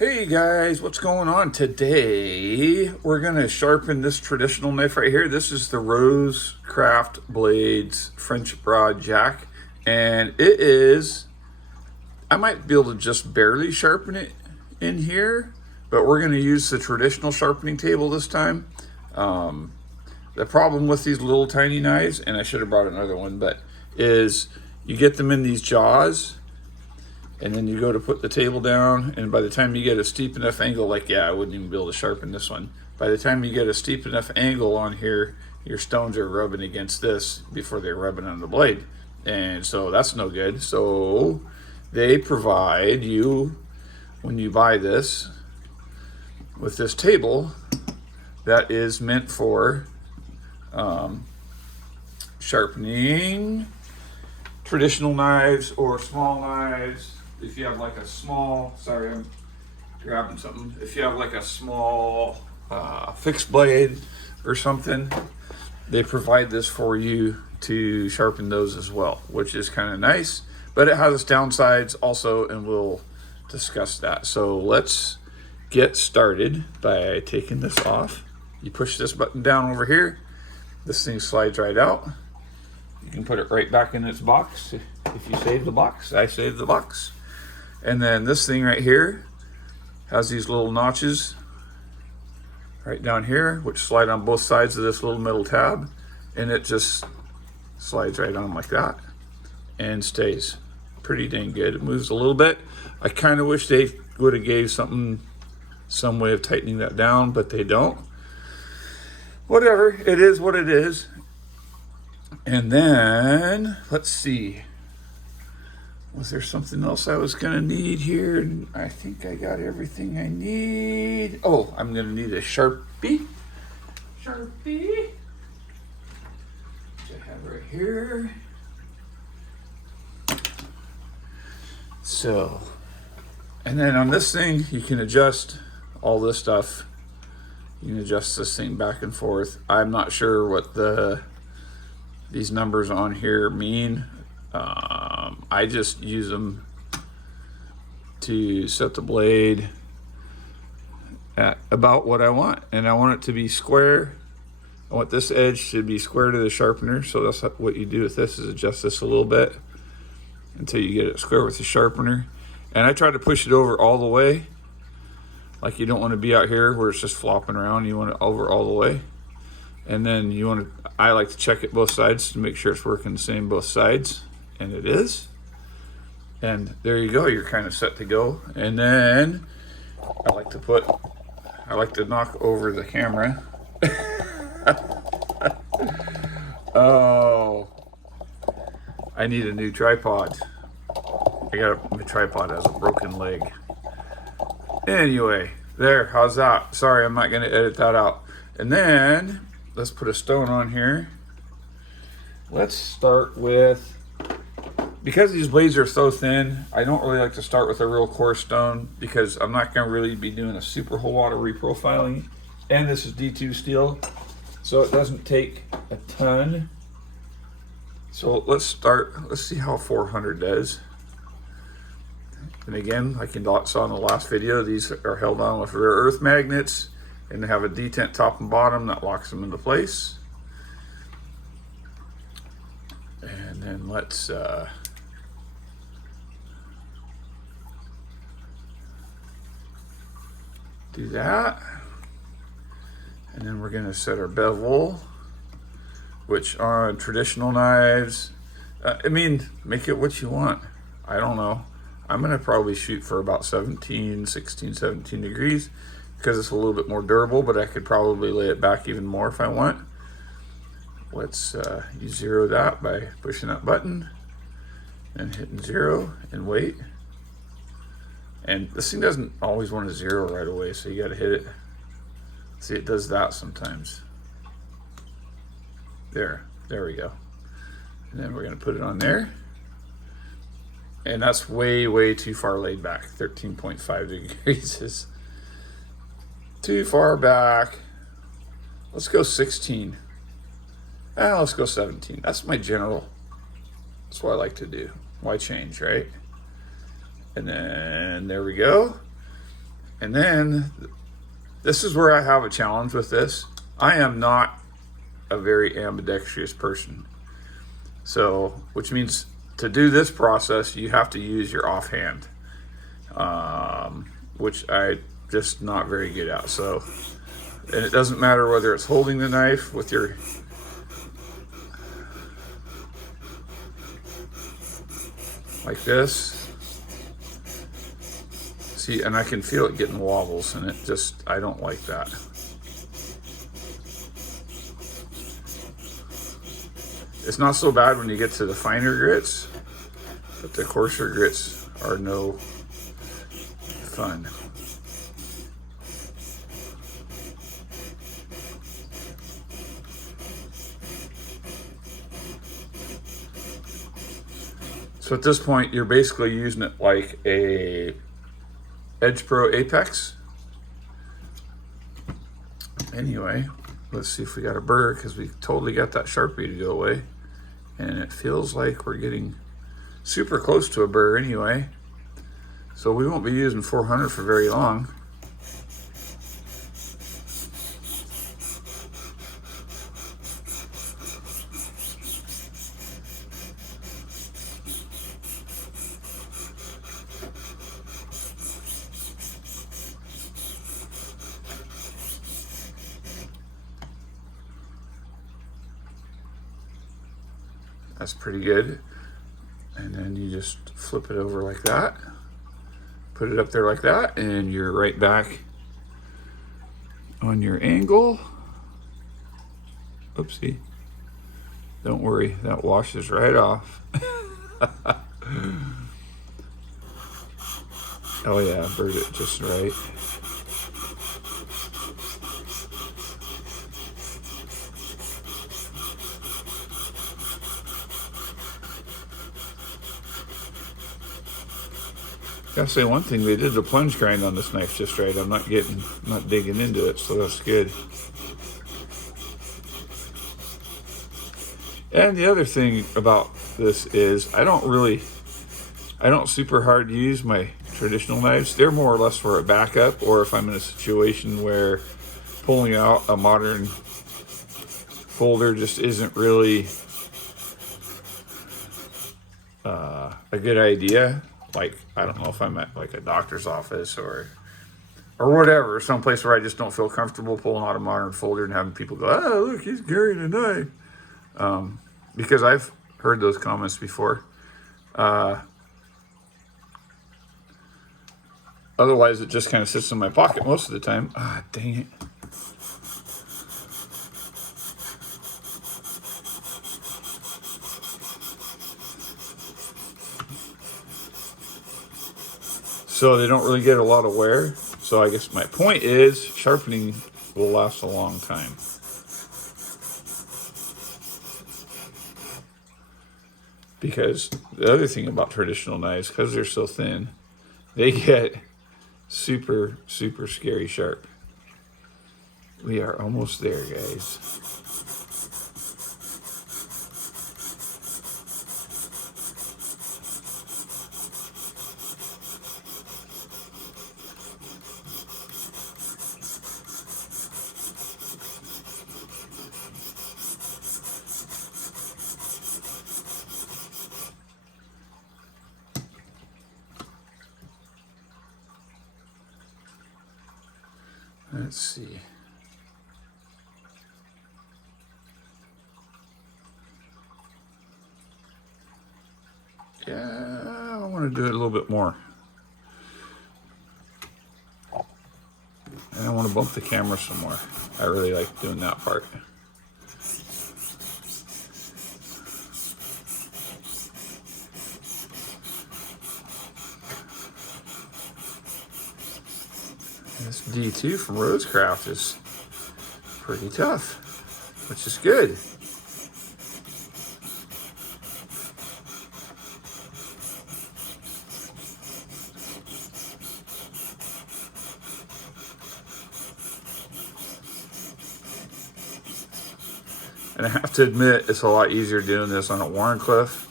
Hey guys, what's going on? Today we're going to sharpen this traditional knife right here. This is the Rose Craft Blades French Broad Jack, and it is, I might be able to just barely sharpen it in here, but we're going to use the traditional sharpening table this time. The problem with these little tiny knives, and I should have brought another one, but is you get them in these jaws, and then you go to put the table down, and by the time you get a steep enough angle, like, yeah, I wouldn't even be able to sharpen this one. By the time you get a steep enough angle on here, your stones are rubbing against this before they're rubbing on the blade. And so that's no good. So they provide you, when you buy this, with this table that is meant for sharpening traditional knives or small knives. If you have like a small, sorry, I'm grabbing something. If you have like a small fixed blade or something, they provide this for you to sharpen those as well, which is kind of nice, but it has its downsides also, and we'll discuss that. So let's get started by taking this off. You push this button down over here, this thing slides right out. You can put it right back in its box if you save the box. I saved the box. And then this thing right here has these little notches right down here, which slide on both sides of this little metal tab, and it just slides right on like that and stays pretty dang good. It moves a little bit. I kind of wish they would have gave some way of tightening that down, but they don't. Whatever, it is what it is. And then let's see, was there something else I was gonna need here? I think I got everything I need. Oh, I'm gonna need a Sharpie, which I have right here. So, and then on this thing, you can adjust all this stuff. You can adjust this thing back and forth. I'm not sure what these numbers on here mean. I just use them to set the blade at about what I want, and I want it to be square. I want this edge to be square to the sharpener, so that's what you do with this, is adjust this a little bit until you get it square with the sharpener. And I try to push it over all the way. Like, you don't want to be out here where it's just flopping around. You want it over all the way. And then you want to, I like to check it both sides to make sure it's working the same both sides, and it is. And there you go, you're kind of set to go. And then I like to knock over the camera. Oh, I need a new tripod. My tripod has a broken leg. Anyway, there, how's that? Sorry, I'm not going to edit that out. And then let's put a stone on here. Let's start with, because these blades are so thin, I don't really like to start with a real coarse stone, because I'm not going to really be doing a super whole lot of reprofiling. And this is D2 steel, so it doesn't take a ton. So let's see how 400 does. And again, like you saw in the last video, these are held on with rare earth magnets, and they have a detent top and bottom that locks them into place. And then let's do that. And then we're gonna set our bevel, which on traditional knives, I mean, make it what you want. I don't know. I'm gonna probably shoot for about 16, 17 degrees, because it's a little bit more durable, but I could probably lay it back even more if I want. Let's you zero that by pushing that button and hitting 0 and wait. And this thing doesn't always want to 0 right away, so you gotta hit it. See, it does that sometimes. There we go. And then we're gonna put it on there. And that's way too far laid back. 13.5 degrees is too far back. Let's go 16. Let's go 17. That's my general. That's what I like to do. Why change, right? And then there we go. And then this is where I have a challenge with this. I am not a very ambidextrous person. So, which means to do this process, you have to use your offhand, which I just not very good at. So, and it doesn't matter whether it's holding the knife with your like this. See, and I can feel it getting wobbles, and it just, I don't like that. It's not so bad when you get to the finer grits, but the coarser grits are no fun. So at this point, you're basically using it like a Edge Pro Apex. Anyway, let's see if we got a burr, because we totally got that Sharpie to go away. And it feels like we're getting super close to a burr anyway. So we won't be using 400 for very long. That's pretty good. And then you just flip it over like that, put it up there like that, and you're right back on your angle. Oopsie. Don't worry, that washes right off. Oh yeah, burred it just right. Gotta say one thing, they did the plunge grind on this knife just right. I'm not digging into it, so that's good. And the other thing about this is I don't super hard use my traditional knives. They're more or less for a backup, or if I'm in a situation where pulling out a modern folder just isn't really a good idea. Like, I don't know if I'm at like a doctor's office or whatever, someplace where I just don't feel comfortable pulling out a modern folder and having people go, oh, look, he's carrying a knife. Because I've heard those comments before. Otherwise, it just kind of sits in my pocket most of the time. Ah, dang it. So they don't really get a lot of wear. So I guess my point is sharpening will last a long time. Because the other thing about traditional knives, because they're so thin, they get super, super scary sharp. We are almost there, guys. Let's see. Yeah, I want to do it a little bit more. And I want to bump the camera some more. I really like doing that part. This D2 from Rosecraft is pretty tough, which is good. And I have to admit, it's a lot easier doing this on a Wharncliffe.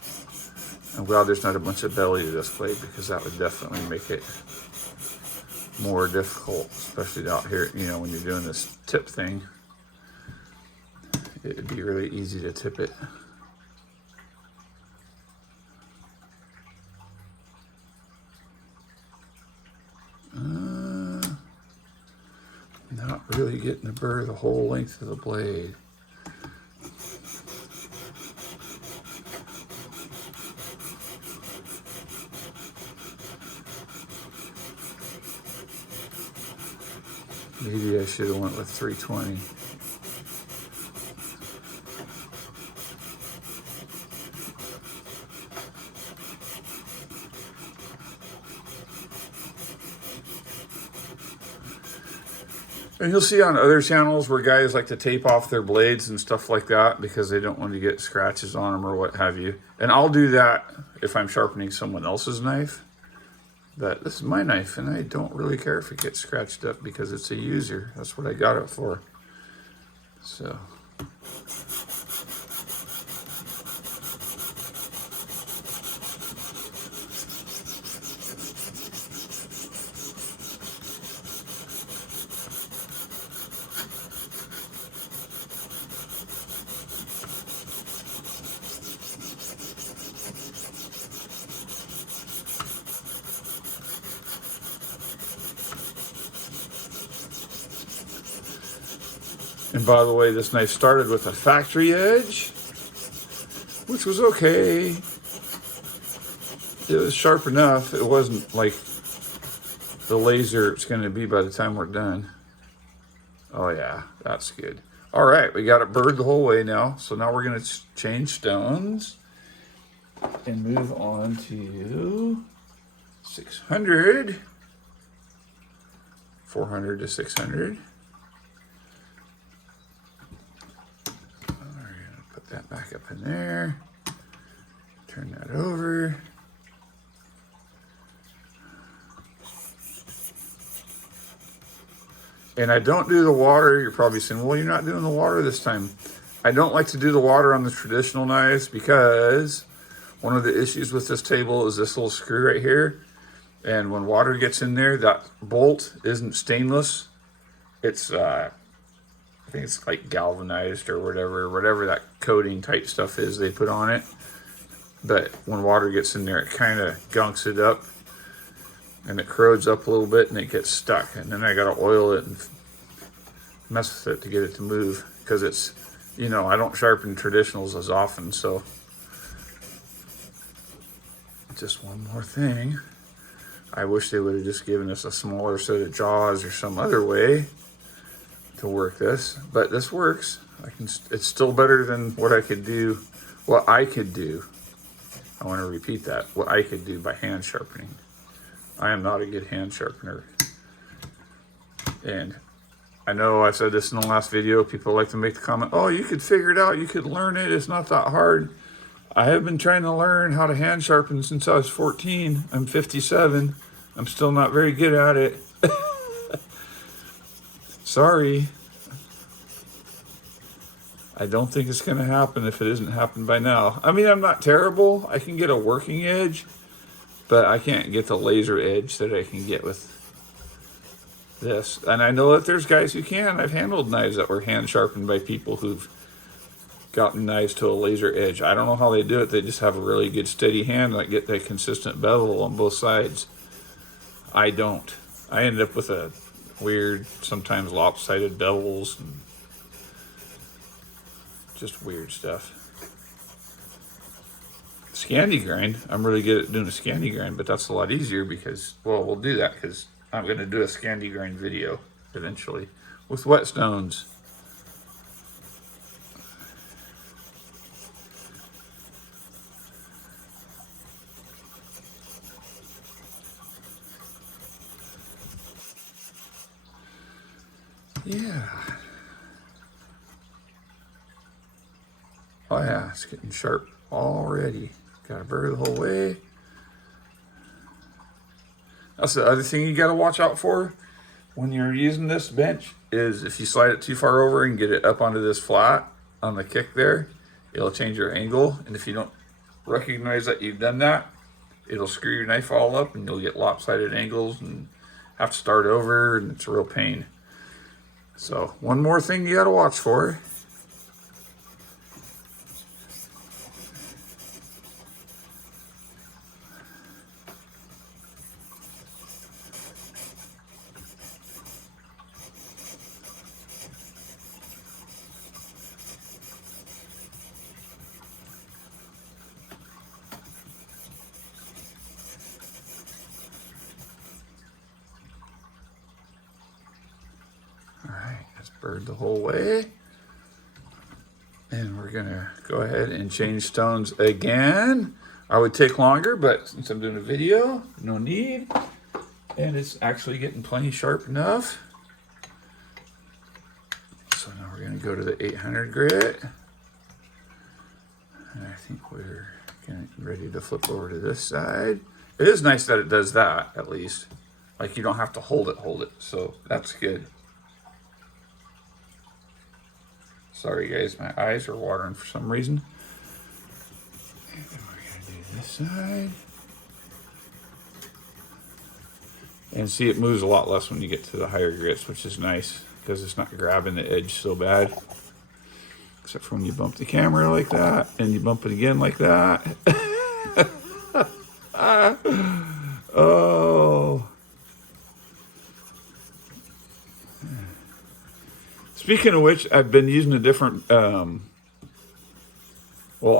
I'm glad there's not a bunch of belly to this blade, because that would definitely make it more difficult, especially out here, you know, when you're doing this tip thing. It'd be really easy to tip it. Not really getting to burr the whole length of the blade. Maybe I should have went with 320. And you'll see on other channels where guys like to tape off their blades and stuff like that because they don't want to get scratches on them or what have you. And I'll do that if I'm sharpening someone else's knife. But this is my knife, and I don't really care if it gets scratched up because it's a user. That's what I got it for. So. And by the way, this knife started with a factory edge, which was okay. It was sharp enough. It wasn't like the laser it's going to be by the time we're done. Oh yeah, that's good. All right, we got it burred the whole way now. So now we're going to change stones and move on to 600, 400 to 600. That back up in there, turn that over. And I don't do the water. You're probably saying, well, you're not doing the water this time. I don't like to do the water on the traditional knives because one of the issues with this table is this little screw right here. And when water gets in there, that bolt isn't stainless. It's I think it's like galvanized or whatever that coating type stuff is they put on it. But when water gets in there, it kind of gunks it up and it corrodes up a little bit and it gets stuck. And then I got to oil it and mess with it to get it to move because it's, you know, I don't sharpen traditionals as often. So just one more thing. I wish they would have just given us a smaller set of jaws or some other way to work this, but this works. It's still better than what I could do. What I could do. I want to repeat that. What I could do by hand sharpening. I am not a good hand sharpener. And I know I said this in the last video. People like to make the comment, oh, you could figure it out. You could learn it. It's not that hard. I have been trying to learn how to hand sharpen since I was 14. I'm 57. I'm still not very good at it. Sorry. I don't think it's going to happen if it isn't happened by now. I mean, I'm not terrible. I can get a working edge, but I can't get the laser edge that I can get with this. And I know that there's guys who can. I've handled knives that were hand sharpened by people who've gotten knives to a laser edge. I don't know how they do it. They just have a really good steady hand that get that consistent bevel on both sides. I don't. I end up with a weird, sometimes lopsided bevels and just weird stuff. Scandi grind, I'm really good at doing a Scandi grind, but that's a lot easier because, well, we'll do that because I'm going to do a Scandi grind video eventually with whetstones. Yeah. Oh yeah, it's getting sharp already. Gotta burr the whole way. That's the other thing you gotta watch out for when you're using this bench is if you slide it too far over and get it up onto this flat on the kick there, it'll change your angle. And if you don't recognize that you've done that, it'll screw your knife all up and you'll get lopsided angles and have to start over, and it's a real pain. So one more thing you got to watch for. That's burred the whole way. And we're gonna go ahead and change stones again. I would take longer, but since I'm doing a video, no need. And it's actually getting plenty sharp enough. So now we're gonna go to the 800 grit. And I think we're getting ready to flip over to this side. It is nice that it does that, at least. Like you don't have to hold it. So that's good. Sorry guys, my eyes are watering for some reason. And then we're gonna do this side. And see, it moves a lot less when you get to the higher grits, which is nice because it's not grabbing the edge so bad. Except for when you bump the camera like that and you bump it again like that. Oh. Speaking of which, I've been using a different, well,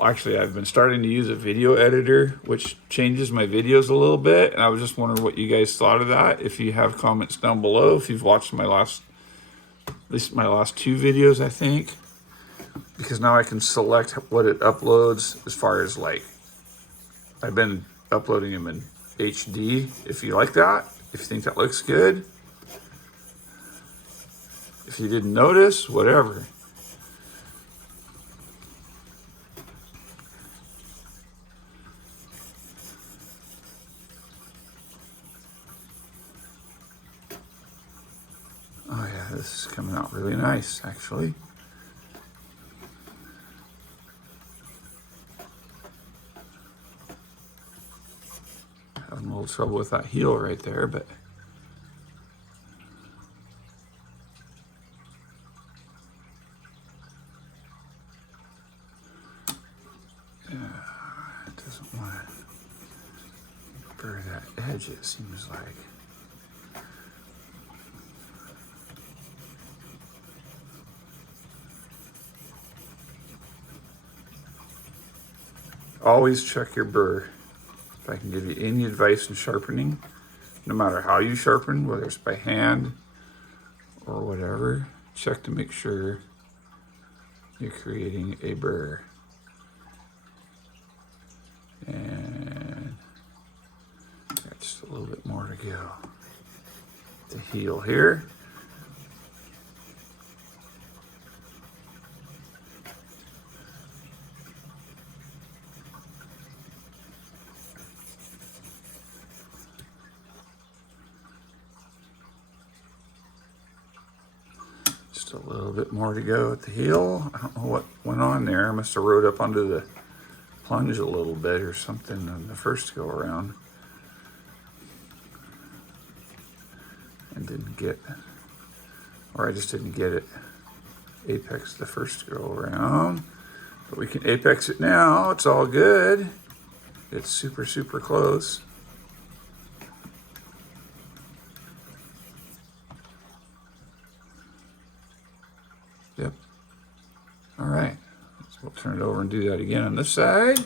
actually, I've been starting to use a video editor, which changes my videos a little bit. And I was just wondering what you guys thought of that. If you have comments down below, if you've watched my last, at least my last 2 videos, I think. Because now I can select what it uploads as far as like, I've been uploading them in HD. If you like that, if you think that looks good. If you didn't notice, whatever. Oh yeah, this is coming out really nice, actually. Having a little trouble with that heel right there, but it doesn't want to burr that edge, it seems like. Always check your burr. If I can give you any advice in sharpening, no matter how you sharpen, whether it's by hand or whatever, check to make sure you're creating a burr. And got just a little bit more to go. The heel here. Just a little bit more to go at the heel. I don't know what went on there. I must have rode up onto the plunge a little bit or something on the first go around. And didn't get, or I just didn't get it apex the first go around. But we can apex it now. It's all good. It's super, super close. Yep. All right. So we'll turn it over and do that again on this side.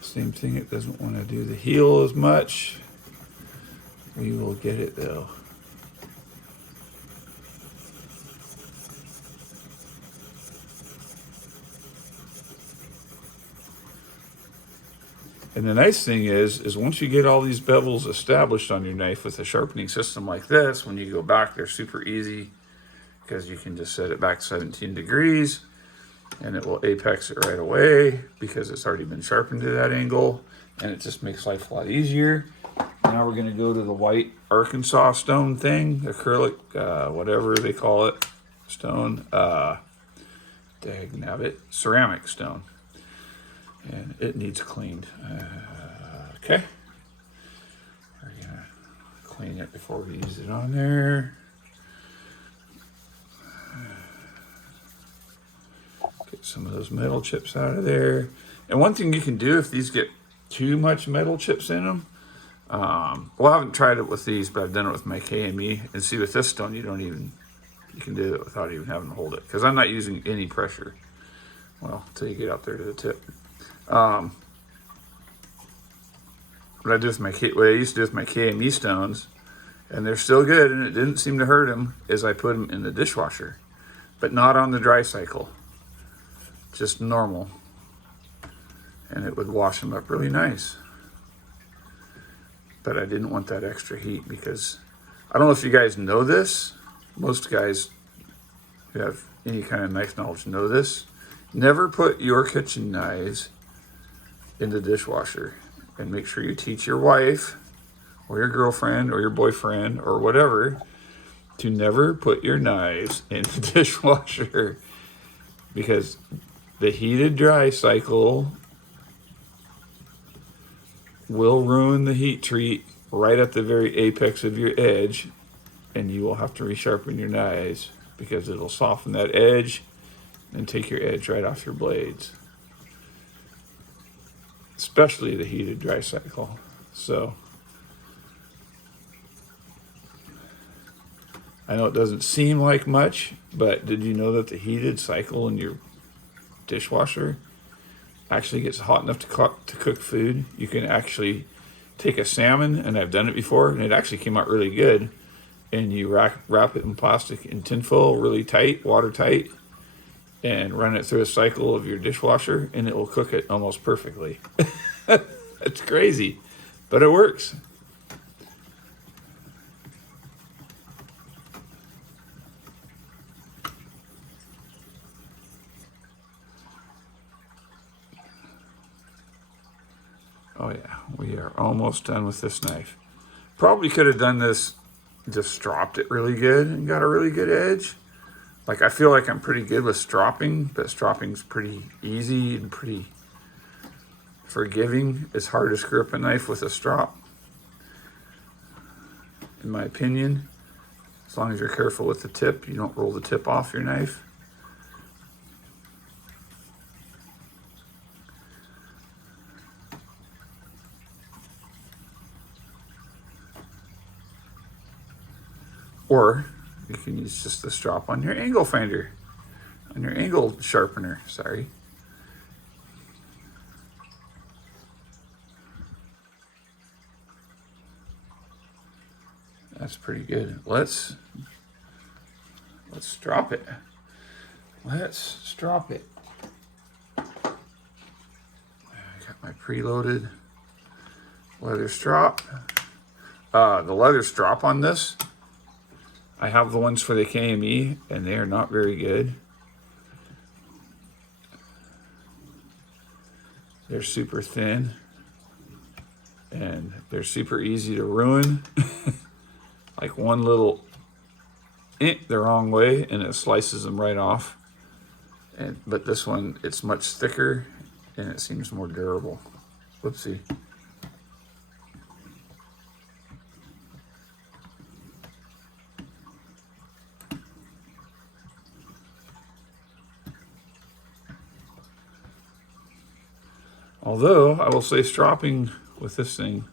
Same thing, it doesn't want to do the heel as much. We will get it though. And the nice thing is once you get all these bevels established on your knife with a sharpening system like this, when you go back, they're super easy because you can just set it back 17 degrees and it will apex it right away because it's already been sharpened to that angle. and it just makes life a lot easier. Now we're gonna go to the white Arkansas stone thing, acrylic, whatever they call it, stone, dagnabbit, ceramic stone. And it needs cleaned. Okay. We're gonna clean it before we use it on there. Get some of those metal chips out of there. And one thing you can do if these get too much metal chips in them, well, I haven't tried it with these, but I've done it with my KME. And see, with this stone, you can do it without even having to hold it, because I'm not using any pressure. Well, until you get out there to the tip. What I used to do with my KME stones, and they're still good, and it didn't seem to hurt them, is I put them in the dishwasher, but not on the dry cycle, just normal, and it would wash them up really nice. But I didn't want that extra heat, because I don't know if you guys know this. Most guys who have any kind of knife knowledge know this. Never put your kitchen knives in the dishwasher, and make sure you teach your wife or your girlfriend or your boyfriend or whatever to never put your knives in the dishwasher, because the heated dry cycle will ruin the heat treat right at the very apex of your edge, and you will have to resharpen your knives, because it'll soften that edge and take your edge right off your blades, especially the heated dry cycle. So I know it doesn't seem like much, but did you know that the heated cycle in your dishwasher actually gets hot enough to cook food? You can actually take a salmon, and I've done it before, and it actually came out really good, and you wrap it in plastic in tinfoil really tight, watertight, and run it through a cycle of your dishwasher, and it will cook it almost perfectly. It's crazy, but it works. Oh yeah, we are almost done with this knife. Probably could have done this, just stropped it really good and got a really good edge. Like, I feel like I'm pretty good with stropping, but stropping's pretty easy and pretty forgiving. It's hard to screw up a knife with a strop, in my opinion. As long as you're careful with the tip, you don't roll the tip off your knife. Or you can use just the strop on your angle finder, on your angle sharpener, sorry. That's pretty good. Let's drop it. Let's drop it. I got my preloaded leather strop. The leather strop on this, I have the ones for the KME, and they are not very good. They're super thin, and they're super easy to ruin. Like one little the wrong way, and it slices them right off. But this one, it's much thicker, and it seems more durable. Whoopsie. Although, I will say stropping with this thing,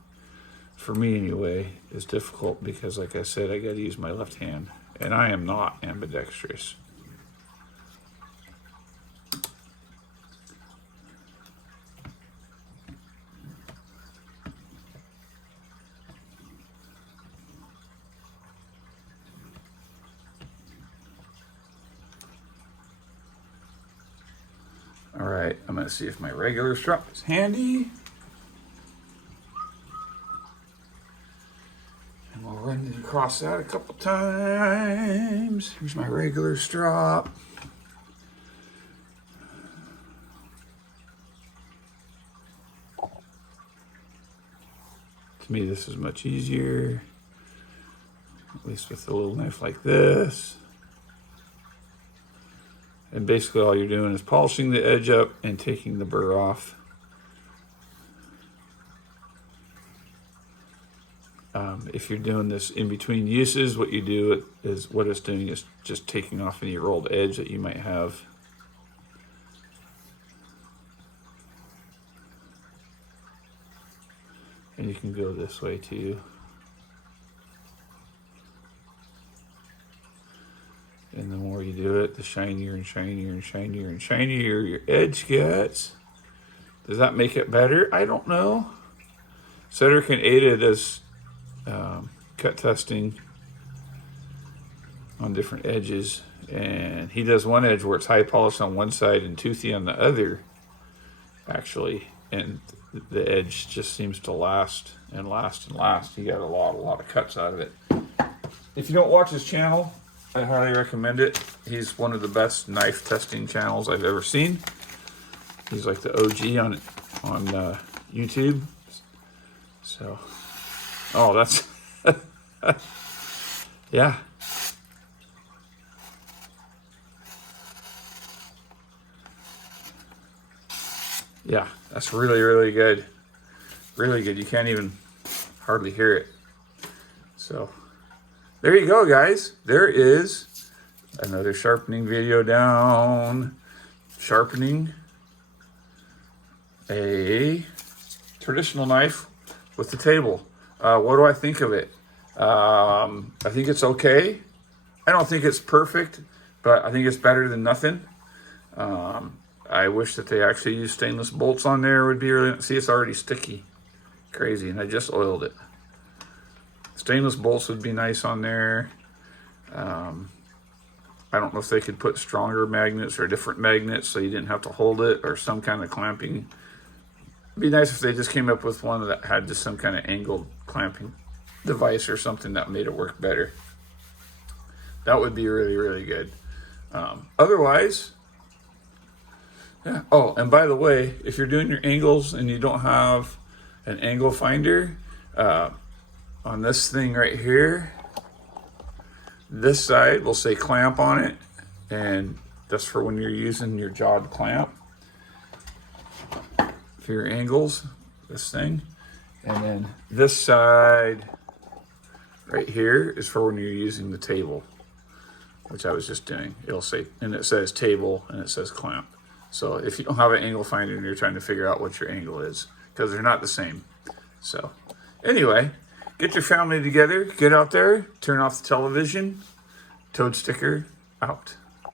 for me anyway, is difficult, because like I said, I gotta use my left hand, and I am not ambidextrous. All right, I'm gonna see if my regular strap is handy. And we'll run across that a couple times. Here's my regular strap. To me, this is much easier, at least with a little knife like this. And basically all you're doing is polishing the edge up and taking the burr off. If you're doing this in between uses, what you do is what it's doing is just taking off any rolled edge that you might have. And you can go this way too. And the more you do it, the shinier and shinier and shinier and shinier your edge gets. Does that make it better? I don't know. Cedric and Ada does cut testing on different edges, and he does one edge where it's high polish on one side and toothy on the other, actually, and the edge just seems to last and last and last. You got a lot of cuts out of it. If you don't watch his channel, I highly recommend it. He's one of the best knife testing channels I've ever seen. He's like the OG on YouTube. So, oh, that's yeah. Yeah, that's really good. Really good. You can't even hardly hear it. So, there you go, guys. There is another sharpening video down. Sharpening a traditional knife with the table. What do I think of it? I think it's okay. I don't think it's perfect, but I think it's better than nothing. I wish that they actually used stainless bolts on there. It would be really, see, it's already sticky. Crazy, and I just oiled it. Stainless bolts would be nice on there. I don't know if they could put stronger magnets or different magnets so you didn't have to hold it, or some kind of clamping. It'd be nice if they just came up with one that had just some kind of angled clamping device or something that made it work better. That would be really good. Otherwise, yeah. Oh, and by the way, if you're doing your angles and you don't have an angle finder, on this thing right here, this side will say clamp on it, and that's for when you're using your jawed clamp for your angles, this thing. And then this side right here is for when you're using the table, which I was just doing. It'll say, and it says table and it says clamp. So if you don't have an angle finder and you're trying to figure out what your angle is, because they're not the same. So anyway, get your family together, get out there, turn off the television. Toad Sticker out.